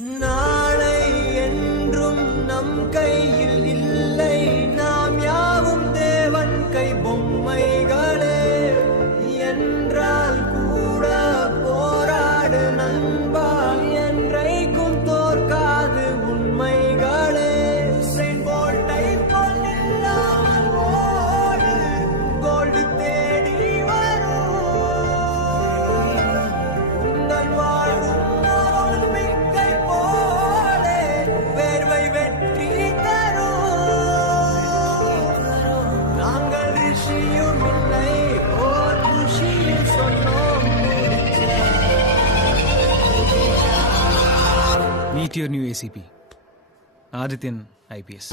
நாளை என்றும் நம் கையில் இல்லை, நாம் யாவும் தேவன் கை பொம்மைகளே. என்றால் கூட போராடு நண்பா, என்றைக்கும் தோற்காது உண்மைகளே. செயின்ட் போல்ட்டை போல் இல்லாமல் ஓடு, கோல்டு தேடி வரும். உங்கள் வாழும் ஒலிம்பிக்கை போலே வேர்வை வெற்றி தரும். நாங்கள் ரிஷியும் இல்லை, ஓர் ருஷியில் சொன்னோம் Meet your new ACP, Adityan IPS.